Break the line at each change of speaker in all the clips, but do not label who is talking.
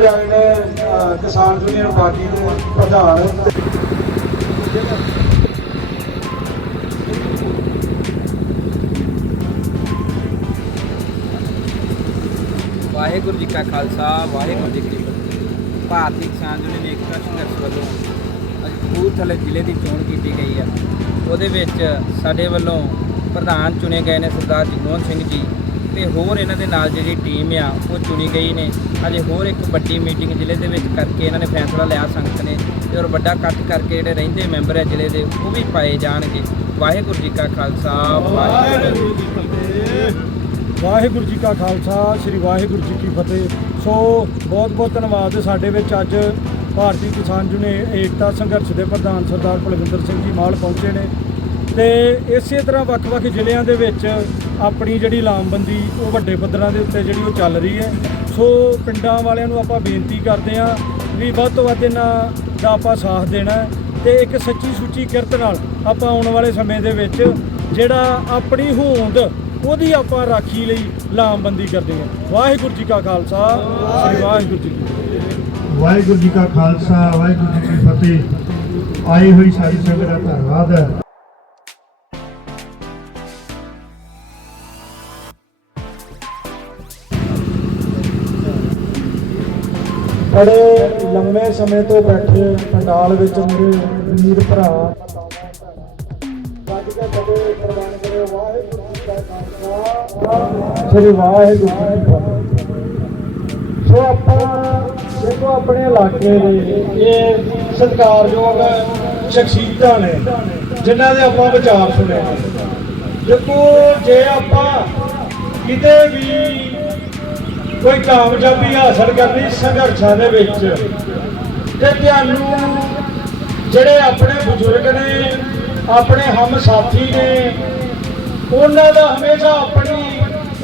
ਵੀਰ ਨੇ ਕਿਸਾਨ union party ਦੇ ਪ੍ਰਧਾਨ
ਵਾਹਿਗੁਰੂ ਜੀ ਕਾ ਖਾਲਸਾ, ਵਾਹਿਗੁਰੂ ਜੀ ਕੀ ਫਤਿਹ। ਭਾਰਤੀ ਕਿਸਾਨ ਯੂਨੀਅਨ ਏਕਤਾ ਸੰਘਰਸ਼ ਵੱਲੋਂ ਅੱਜ ਕਪੂਰਥਲੇ ਜ਼ਿਲ੍ਹੇ ਦੀ ਚੋਣ ਕੀਤੀ ਗਈ ਹੈ ਉਹਦੇ ਵਿੱਚ ਸਾਡੇ ਵੱਲੋਂ ਪ੍ਰਧਾਨ ਚੁਣੇ ਗਏ ਨੇ ਸਰਦਾਰ ਜਗਮੋਹਨ ਸਿੰਘ ਜੀ। ਤੇ ਹੋਰ ਇਹਨਾਂ ਦੇ ਨਾਲ ਜਿਹੜੀ ਟੀਮ ਆ, ਉਹ ਚੁਣੀ ਗਈ ਨੇ। ਅਜੇ ਹੋਰ ਇੱਕ ਵੱਡੀ ਮੀਟਿੰਗ ਜ਼ਿਲ੍ਹੇ ਦੇ ਵਿੱਚ ਕਰਕੇ ਇਹਨਾਂ ਨੇ ਫੈਸਲਾ ਲਿਆ ਸੰਗਤ ਨੇ ਤੇ ਔਰ ਵੱਡਾ ਇਕੱਠ ਕਰਕੇ ਜਿਹੜੇ ਰਹਿੰਦੇ ਮੈਂਬਰ ਆ ਜ਼ਿਲ੍ਹੇ ਦੇ, ਉਹ ਵੀ ਪਾਏ ਜਾਣਗੇ। ਵਾਹਿਗੁਰੂ ਜੀ ਕਾ ਖਾਲਸਾ, ਵਾਹਿਗੁਰੂ ਜੀ ਕੀ ਫਤਿਹ।
ਵਾਹਿਗੁਰੂ ਜੀ ਕਾ ਖਾਲਸਾ, ਸ੍ਰੀ ਵਾਹਿਗੁਰੂ ਜੀ ਕੀ ਫਤਿਹ। ਸੋ ਬਹੁਤ ਬਹੁਤ ਧੰਨਵਾਦ ਸਾਡੇ ਵਿੱਚ ਅੱਜ ਭਾਰਤੀ ਕਿਸਾਨ ਯੂਨੀਅਨ ਏਕਤਾ ਸੰਘਰਸ਼ ਦੇ ਪ੍ਰਧਾਨ ਸਰਦਾਰ ਕੁਲਵਿੰਦਰ ਸਿੰਘ ਜੀ ਮਾਲ ਪਹੁੰਚੇ ਨੇ। ਤੇ ਇਸੇ ਤਰ੍ਹਾਂ ਵੱਖ-ਵੱਖ ਜ਼ਿਲ੍ਹਿਆਂ ਦੇ ਵਿੱਚ ਆਪਣੀ ਜਿਹੜੀ ਲਾਮਬੰਦੀ, ਉਹ ਵੱਡੇ ਪੱਧਰਾਂ ਦੇ ਉੱਤੇ ਜਿਹੜੀ ਉਹ ਚੱਲ ਰਹੀ ਹੈ। ਸੋ ਪਿੰਡਾਂ ਵਾਲਿਆਂ ਨੂੰ ਆਪਾਂ ਬੇਨਤੀ ਕਰਦੇ ਹਾਂ ਵੀ ਵੱਧ ਤੋਂ ਵੱਧ ਇਹਨਾਂ ਦਾ ਆਪਾਂ ਸਾਥ ਦੇਣਾ ਹੈ ਤੇ ਇੱਕ ਸੱਚੀ ਸੁੱਚੀ ਕਿਰਤ ਨਾਲ ਆਪਾਂ ਆਉਣ ਵਾਲੇ ਸਮੇਂ ਦੇ ਵਿੱਚ ਜਿਹੜਾ ਆਪਣੀ ਹੋਂਦ, ਉਹਦੀ ਆਪਾਂ ਰਾਖੀ ਲਈ ਲਾਮਬੰਦੀ ਕਰਦੇ ਹਾਂ। ਵਾਹਿਗੁਰੂ ਜੀ ਕਾ ਖਾਲਸਾ, ਸ੍ਰੀ ਵਾਹਿਗੁਰੂ ਜੀ ਕੀ ਫਤਿਹ।
ਵਾਹਿਗੁਰੂ ਜੀ ਕਾ ਖਾਲਸਾ, ਵਾਹਿਗੁਰੂ ਜੀ ਕੀ ਫਤਿਹ। ਆਈ ਹੋਈ ਸਾਰੀ ਸੰਗਤ ਦਾ ਧੰਨਵਾਦ ਹੈ।
ਬੜੇ ਲੰਮੇ ਸਮੇਂ ਤੋਂ ਬੈਠੇ ਪੰਡਾਲ ਵਿੱਚ ਮੇਰੇ ਵੀਰ ਭਰਾ। ਗੱਜ ਕੇ ਕਦੇ ਪ੍ਰਦਾਨ ਕਰੇ, ਵਾਹਿਗੁਰੂ ਜੀ ਕਾ ਖਾਲਸਾ, ਸ੍ਰੀ ਵਾਹਿਗੁਰੂ ਜੀ ਕੀ ਫਤਿਹ। ਸੋ ਆਪਾਂ ਦੇਖੋ ਆਪਣੇ ਇਲਾਕੇ ਦੇ, ਇਹ ਸਤਿਕਾਰਯੋਗ ਸ਼ਖਸੀਅਤਾਂ ਨੇ, ਜਿਨ੍ਹਾਂ ਦੇ ਆਪਾਂ ਵਿਚਾਰ ਸੁਣੇ ਦੇਖੋ, ਜੇ ਆਪਾਂ ਕਿਤੇ ਵੀ ਕੋਈ ਕਾਮਯਾਬੀ ਹਾਸਲ ਕਰਨੀ ਸੰਘਰਸ਼ਾਂ ਦੇ ਵਿੱਚ। ਤੇ ਤੁਹਾਨੂੰ ਜਿਹੜੇ ਆਪਣੇ ਬਜ਼ੁਰਗ ਨੇ, ਆਪਣੇ ਹਮ ਸਾਥੀ ਨੇ, ਉਹਨਾਂ ਦਾ ਹਮੇਸ਼ਾ ਆਪਣੀ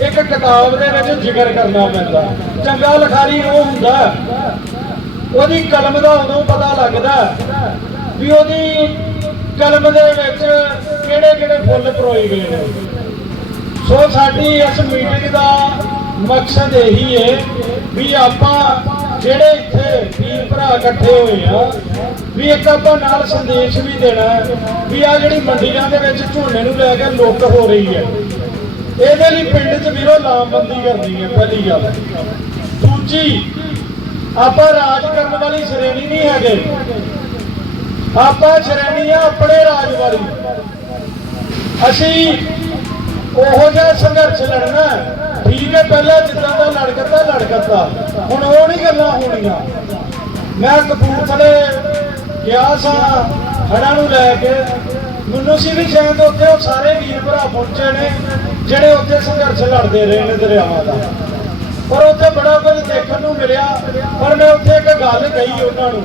ਇੱਕ ਕਿਤਾਬ ਦੇ ਵਿੱਚ ਜ਼ਿਕਰ ਕਰਨਾ ਪੈਂਦਾ। ਚੰਗਾ ਲਿਖਾਰੀ ਉਹ ਹੁੰਦਾ ਉਹਦੀ ਕਲਮ ਦਾ ਉਦੋਂ ਪਤਾ ਲੱਗਦਾ ਵੀ ਉਹਦੀ ਕਲਮ ਦੇ ਵਿੱਚ ਕਿਹੜੇ ਕਿਹੜੇ ਫੁੱਲ ਪਰੋਏ ਗਏ ਨੇ। ਸੋ ਸਾਡੀ ਇਸ ਮੀਟਿੰਗ ਦਾ ਮਕਸਦ ਇਹੀ ਹੈ ਵੀ ਆਪਾਂ ਜਿਹੜੇ ਇੱਥੇ ਵੀਰ ਭਰਾ ਇਕੱਠੇ ਹੋਏ ਆ, ਵੀ ਇੱਕ ਆਪਾਂ ਨਾਲ ਸੰਦੇਸ਼ ਵੀ ਦੇਣਾ ਵੀ ਆ ਜਿਹੜੀ ਮੰਡੀਆਂ ਦੇ ਵਿੱਚ ਝੋਨੇ ਨੂੰ ਲੈ ਕੇ ਲੁੱਟ ਹੋ ਰਹੀ ਹੈ। ਇਹਦੇ ਲਈ ਪਿੰਡ 'ਚ ਵੀਰੋ ਲਾਮਬੰਦੀ ਕਰਨੀ ਹੈ ਪਹਿਲੀ ਗੱਲ। ਦੂਜੀ, ਆਪਾਂ ਰਾਜ ਕਰਨ ਵਾਲੀ ਸ਼੍ਰੇਣੀ ਨਹੀਂ ਹੈਗੇ। ਆਪਾਂ ਸ਼੍ਰੇਣੀ ਆ ਆਪਣੇ ਰਾਜ ਵਾਲੀ। ਅਸੀਂ ਉਹੋ ਜਿਹਾ ਸੰਘਰਸ਼ ਲੜਨਾ ਠੀਕ ਹੈ, ਪਹਿਲਾਂ ਜਿੱਦਾਂ ਦਾ ਲੜਕਤਾ ਲੜਕਤਾ ਹੁਣ ਉਹ ਨਹੀਂ ਗੱਲਾਂ ਹੋਣੀਆਂ। ਮੈਂ ਕਪੂਰਥਲੇ ਗਿਆ ਸਾਂ ਹੜਾਂ ਨੂੰ ਲੈ ਕੇ। ਮੈਨੂੰ ਸੀ ਵੀ ਸ਼ਾਇਦ ਉੱਥੇ ਉਹ ਸਾਰੇ ਵੀਰ ਭਰਾ ਪਹੁੰਚੇ ਨੇ, ਜਿਹੜੇ ਉੱਥੇ ਸੰਘਰਸ਼ ਲੜਦੇ ਰਹੇ ਨੇ ਦਰਿਆਵਾਂ ਦਾ। ਪਰ ਉੱਥੇ ਬੜਾ ਕੁਝ ਦੇਖਣ ਨੂੰ ਮਿਲਿਆ। ਪਰ ਮੈਂ ਉੱਥੇ ਇੱਕ ਗੱਲ ਕਹੀ ਉਹਨਾਂ ਨੂੰ।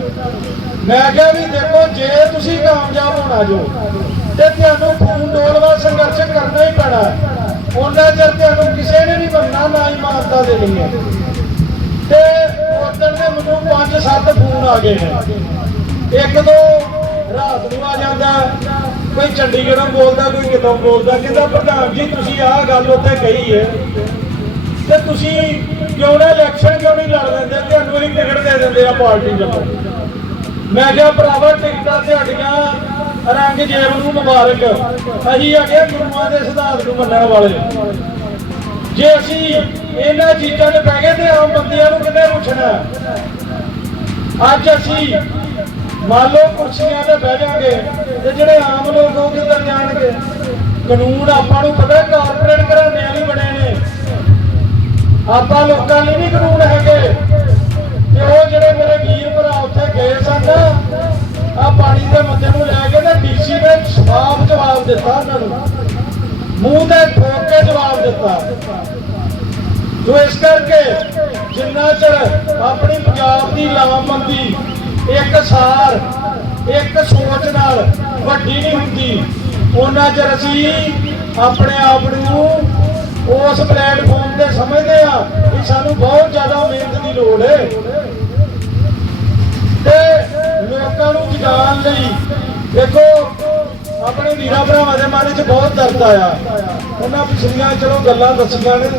ਮੈਂ ਕਿਹਾ ਵੀ ਦੇਖੋ, ਜੇ ਤੁਸੀਂ ਕਾਮਯਾਬ ਹੋਣਾ ਜੋ, ਤੇ ਤੁਹਾਨੂੰ ਖੂਨ ਡੋਲਵਾ ਸੰਘਰਸ਼ ਕਰਨਾ ਹੀ ਪੈਣਾ। ਉਹਨਾਂ ਚਿਰ ਤੁਹਾਨੂੰ ਕਿਸੇ ਨੇ ਨਹੀਂ ਮੰਨਣਾ ਨਾ ਹੀ ਮਾਨਤਾ ਦੇਣੀ ਹੈ। ਤੇ ਉਦੋਂ ਦੇ ਮੈਨੂੰ ਪੰਜ ਸੱਤ ਫੋਨ ਆ ਗਏ ਨੇ। ਇੱਕ ਦੋ ਰਾਤ ਨੂੰ ਆ ਜਾਂਦਾ, ਕੋਈ ਚੰਡੀਗੜ੍ਹੋਂ ਬੋਲਦਾ, ਕੋਈ ਕਿਤੋਂ ਬੋਲਦਾ, ਕਹਿੰਦਾ, ਪ੍ਰਧਾਨ ਜੀ, ਤੁਸੀਂ ਆਹ ਗੱਲ ਉੱਥੇ ਕਹੀ ਹੈ। ਤੇ ਤੁਸੀਂ ਕਿਉਂ ਨਾ ਇਲੈਕਸ਼ਨ ਕਿਉਂ ਨਹੀਂ ਲੜ ਲੈਂਦੇ? ਤੁਹਾਨੂੰ ਹੀ ਟਿਕਟ ਦੇ ਦਿੰਦੇ ਆ ਪਾਰਟੀ ਵੱਲੋਂ। ਮੈਂ ਕਿਹਾ, ਭਰਾਵਾ ਟਿਕਟਾਂ ਤੁਹਾਡੀਆਂ ਰੰਗ ਜੇਬ ਨੂੰ ਮੁਬਾਰਕ। ਅਸੀਂ ਹੈਗੇ ਗੁਰੂਆਂ ਦੇ ਸਿਧਾਂਤ ਨੂੰ ਮੰਨਣ ਵਾਲੇ। ਜੇ ਅਸੀਂ ਇਹਨਾਂ ਚੀਜ਼ਾਂ 'ਚ ਪੈ ਗਏ ਤੇ ਆਮ ਬੰਦਿਆਂ ਨੂੰ ਕਿੰਨੇ ਪੁੱਛਣਾ? ਅੱਜ ਅਸੀਂ ਮੰਨ ਲਓ ਕੁਰਸੀਆਂ ਤੇ ਬਹਿ ਜਾਾਂਗੇ ਤੇ ਜਿਹੜੇ ਆਮ ਲੋਕ ਉਹ ਕਿੱਧਰ ਜਾਣਗੇ? ਕਾਨੂੰਨ ਆਪਾਂ ਨੂੰ ਪਤਾ ਕਾਰਪੋਰੇਟ ਘਰਾਣੇ ਵਾਲੀ ਬਣੇ ਨੇ। ਆਪਾਂ ਲੋਕਾਂ ਲਈ ਨਹੀਂ ਕਾਨੂੰਨ ਹੈਗੇ। ਤੇ ਉਹ ਜਿਹੜੇ ਮੇਰੇ ਵੀਰ ਭਰਾ ਉੱਥੇ ਗਏ ਸਨ ਆ ਪਾਣੀ ਦੇ ਮੱਦੇ ਨੂੰ ਲੈ ਸਾਫ਼ ਜਵਾਬ ਦਿੱਤਾ ਉਹਨਾਂ ਨੂੰ। ਮੂੰਹ ਤੇ ਠੋਕ ਕੇ ਜਵਾਬ ਦਿੱਤਾ। ਜੋ ਇਸ ਕਰਕੇ ਜਿੰਨਾ ਚਿਰ ਆਪਣੀ ਪੰਜਾਬ ਦੀ ਲਾਮਬੰਦੀ ਇੱਕ ਸਾਰ, ਇੱਕ ਸੋਚ ਨਾਲ ਵੱਡੀ ਨਹੀਂ ਹੁੰਦੀ ਉਹਨਾਂ ਚਿਰ ਅਸੀਂ ਆਪਣੇ ਆਪ ਨੂੰ ਉਸ ਪਲੇਟਫਾਰਮ ਤੇ ਸਮਝਦੇ ਆ ਕਿ ਸਾਨੂੰ ਬਹੁਤ ਜ਼ਿਆਦਾ ਮਿਹਨਤ ਦੀ ਲੋੜ ਹੈ। ਤੇ ਲੋਕਾਂ ਨੂੰ ਜਗਾਉਣ ਲਈ ਦੇਖੋ ਆਪਣੇ ਵੀਰਾਂ ਭਰਾਵਾਂ ਦੇ ਮਨ 'ਚ ਬਹੁਤ ਦਰਦ ਆਇਆ। ਉਹਨਾਂ ਪਿਛਲੀਆਂ ਚਲੋ ਗੱਲਾਂ ਦੱਸੀਆਂ ਨੇ।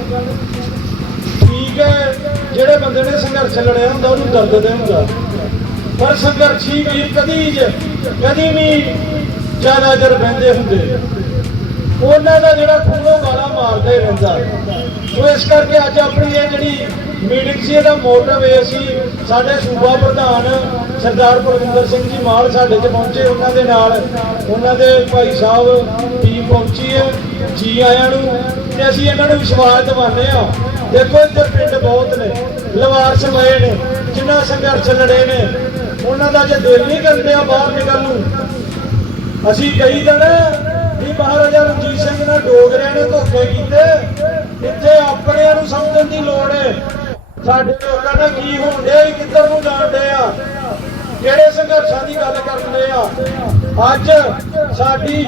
ਠੀਕ ਹੈ, ਜਿਹੜੇ ਬੰਦੇ ਨੇ ਸੰਘਰਸ਼ ਲੜਿਆ ਹੁੰਦਾ, ਉਹਨੂੰ ਦਰਦ ਦੇ ਹੁੰਦਾ ਪਰ ਸੰਘਰਸ਼ੀ ਵੀਰ ਕਦੀ ਕਦੀ ਵੀ ਜ਼ਿਆਦਾ ਜਰ ਬਹਿੰਦੇ ਹੁੰਦੇ। ਉਹਨਾਂ ਦਾ ਜਿਹੜਾ ਖੂਨੋਂ ਵਾਲਾ ਮਾਰਦਾ ਹੀ ਰਹਿੰਦਾ। ਸੋ ਇਸ ਕਰਕੇ ਅੱਜ ਆਪਣੀ ਇਹ ਜਿਹੜੀ ਮੀਟਿੰਗ ਸੀ, ਇਹਦਾ ਮੋਟਿਵ ਇਹ ਸੀ, ਸਾਡੇ ਸੂਬਾ ਪ੍ਰਧਾਨ ਸਰਦਾਰ ਪ੍ਰਵਿੰਦਰ ਸਿੰਘ ਜੀ ਮਾਲ ਸਾਡੇ ਚ ਪਹੁੰਚੇ, ਉਹਨਾਂ ਦੇ ਨਾਲ ਉਹਨਾਂ ਦੇ ਭਾਈ ਸਾਹਿਬ ਟੀਮ ਪਹੁੰਚੀ ਹੈ, ਜੀ ਆਇਆਂ ਨੂੰ। ਤੇ ਅਸੀਂ ਇਹਨਾਂ ਨੂੰ ਵਿਸ਼ਵਾਸ ਦਿਵਾਉਂਦੇ ਆ ਦੇਖੋ ਇੱਥੇ ਪਿੰਡ ਬਹੁਤ ਨੇ ਲਵਾਰਸ ਪਏ ਨੇ, ਜਿੰਨਾ ਸੰਘਰਸ਼ ਲੜੇ ਨੇ, ਉਹਨਾਂ ਦਾ ਜੇ ਦਿਲ ਨਹੀਂ ਕਰਦੇ ਆ ਬਾਹਰ ਨਿਕਲ ਨੂੰ, ਅਸੀਂ ਕਈ ਦਿਨ ਵੀ ਮਹਾਰਾਜਾ ਰਣਜੀਤ ਸਿੰਘ ਨਾਲ ਡੋਗਰਿਆਂ ਨੇ, ਧੋਖੇ ਕੀਤੇ। ਇੱਥੇ ਆਪਣਿਆਂ ਨੂੰ ਸਮਝਣ ਦੀ ਲੋੜ ਹੈ। ਸਾਡੇ ਲੋਕਾਂ ਦਾ ਕੀ ਹੋਣ ਕਿੱਧਰ ਨੂੰ ਜਾਣ ਡਿਆ ਕਿਹੜੇ ਸੰਘਰਸ਼ਾਂ ਦੀ ਗੱਲ ਕਰਦੇ ਆ? ਅੱਜ ਸਾਡੀ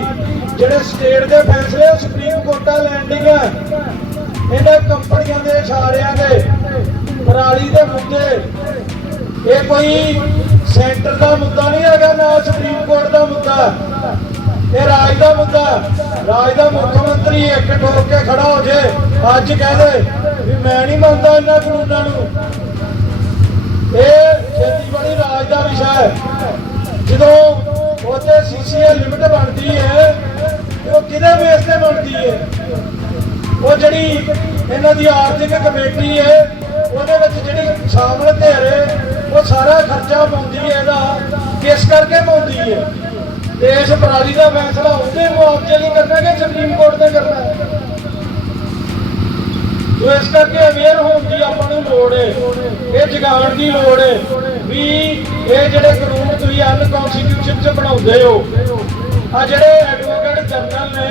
ਜਿਹੜੇ ਸਟੇਟ ਦੇ ਫੈਸਲੇ ਸੁਪਰੀਮ ਕੋਰਟਾਂ ਲੈਂਡਿੰਗ ਹੈ ਇਹਨਾਂ ਕੰਪਨੀਆਂ ਦੇ ਇਸ਼ਾਰਿਆਂ ਦੇ, ਪਰਾਲੀ ਦੇ ਮੁੱਦੇ। ਇਹ ਕੋਈ ਸੈਂਟਰ ਦਾ ਮੁੱਦਾ ਨਹੀਂ ਹੈਗਾ, ਨਾ ਸੁਪਰੀਮ ਕੋਰਟ ਦਾ ਮੁੱਦਾ। ਇਹ ਰਾਜ ਦਾ ਮੁੱਦਾ ਰਾਜ ਦਾ ਮੁੱਖ ਮੰਤਰੀ ਇੱਕ ਠੋਕ ਕੇ ਖੜਾ ਹੋ ਜੇ। ਅੱਜ ਕਹਿ ਵੀ ਮੈਂ ਨਹੀਂ ਮੰਨਦਾ ਇਹਨਾਂ ਕਾਨੂੰਨਾਂ ਨੂੰ। ਇਹ ਖੇਤੀਬਾੜੀ ਰਾਜ ਦਾ ਵਿਸ਼ਾ ਹੈ। ਜਦੋਂ ਉਹਤੇ ਸੀਸੀਏ ਲਿਮਟ ਬਣਦੀ ਹੈ ਉਹ ਕਿਹਦੇ ਬੇਸ ਤੇ ਬਣਦੀ ਹੈ? ਉਹ ਜਿਹੜੀ ਇਹਨਾਂ ਦੀ ਆਰਥਿਕ ਕਮੇਟੀ ਹੈ, ਉਹਦੇ ਵਿੱਚ ਜਿਹੜੀ ਸ਼ਾਮਲ ਧਿਰ ਉਹ ਸਾਰਾ ਖਰਚਾ ਪਾਉਂਦੀ ਹੈ ਇਹਦਾ। ਕਿਸ ਕਰਕੇ ਪਾਉਂਦੀ ਹੈ? ਇਸ ਪਰਾਲੀ ਦਾ ਫੈਸਲਾ ਉਹਦੇ ਮੁਆਵਜ਼ੇ ਲਈ ਕਰਨਾ ਕਿ ਸੁਪਰੀਮ ਕੋਰਟ ਨੇ ਕਰਨਾ ਹੈ ਸੋ ਇਸ ਕਰਕੇ ਅਵੇਅਰ ਹੋਣ ਦੀ ਆਪਾਂ ਨੂੰ ਲੋੜ ਹੈ ਇਹ ਜਗਾਉਣ ਦੀ ਲੋੜ ਹੈ ਵੀ ਇਹ ਜਿਹੜੇ ਕਾਨੂੰਨ ਤੁਸੀਂ ਅਨਕਨਸਟੀਟਿਊਸ਼ਨ ਚ ਬਣਾਉਂਦੇ ਹੋ, ਆ ਜਿਹੜੇ ਐਡਵੋਕੇਟ ਜਨਰਲ ਨੇ,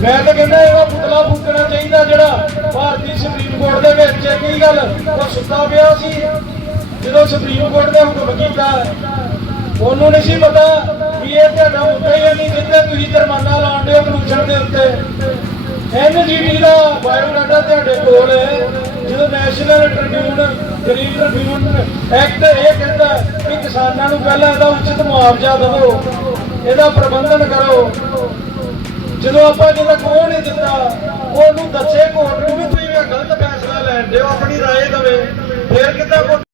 ਮੈਂ ਤਾਂ ਕਹਿੰਦਾ ਇਹਦਾ ਪੁਤਲਾ ਫੂਕਣਾ ਚਾਹੀਦਾ ਜਿਹੜਾ ਭਾਰਤੀ ਸੁਪਰੀਮ ਕੋਰਟ ਦੇ ਵਿੱਚ ਕੀ ਗੱਲ? ਉਹ ਸੁੱਤਾ ਪਿਆ ਸੀ। ਜਦੋਂ ਸੁਪਰੀਮ ਕੋਰਟ ਨੇ ਹੁਕਮ ਕੀਤਾ, ਉਹਨੂੰ ਨਹੀਂ ਸੀ ਪਤਾ ਵੀ ਇਹ ਤੁਹਾਡਾ ਮੁੱਦਾ ਹੀ ਹੈ ਨਹੀਂ ਜਿੱਥੇ ਤੁਸੀਂ ਜੁਰਮਾਨਾ ਲਾਉਂਦੇ ਹੋ ਪ੍ਰਦੂਸ਼ਣ ਦੇ ਉੱਤੇ ਐਨਜੀਟੀ ਦਾ ਬਾਇਓਡਾਟਾ ਤੁਹਾਡੇ ਕੋਲ ਹੈ ਜਦੋਂ National Tribunal Green Tribunal Act ਇਹ ਕਹਿੰਦਾ ਕਿ ਕਿਸਾਨਾਂ ਨੂੰ ਪਹਿਲਾਂ ਇਹਦਾ ਉਚਿਤ ਮੁਆਵਜ਼ਾ ਦਿਵੋ ਇਹਦਾ ਪ੍ਰਬੰਧਨ ਕਰੋ ਜਦੋਂ ਆਪਾਂ ਜਿਹਦਾ ਕੋਹ ਨਹੀਂ ਦਿੱਤਾ ਉਹਨੂੰ ਦੱਸੇ ਕੋਰਟ ਨੂੰ ਵੀ ਤੁਸੀਂ ਇਹ ਗਲਤ ਫੈਸਲਾ ਲੈਣ ਦਿਓ ਆਪਣੀ رائے ਦਵੇ ਫੇਰ ਕਿੱਦਾਂ ਕੋਰਟ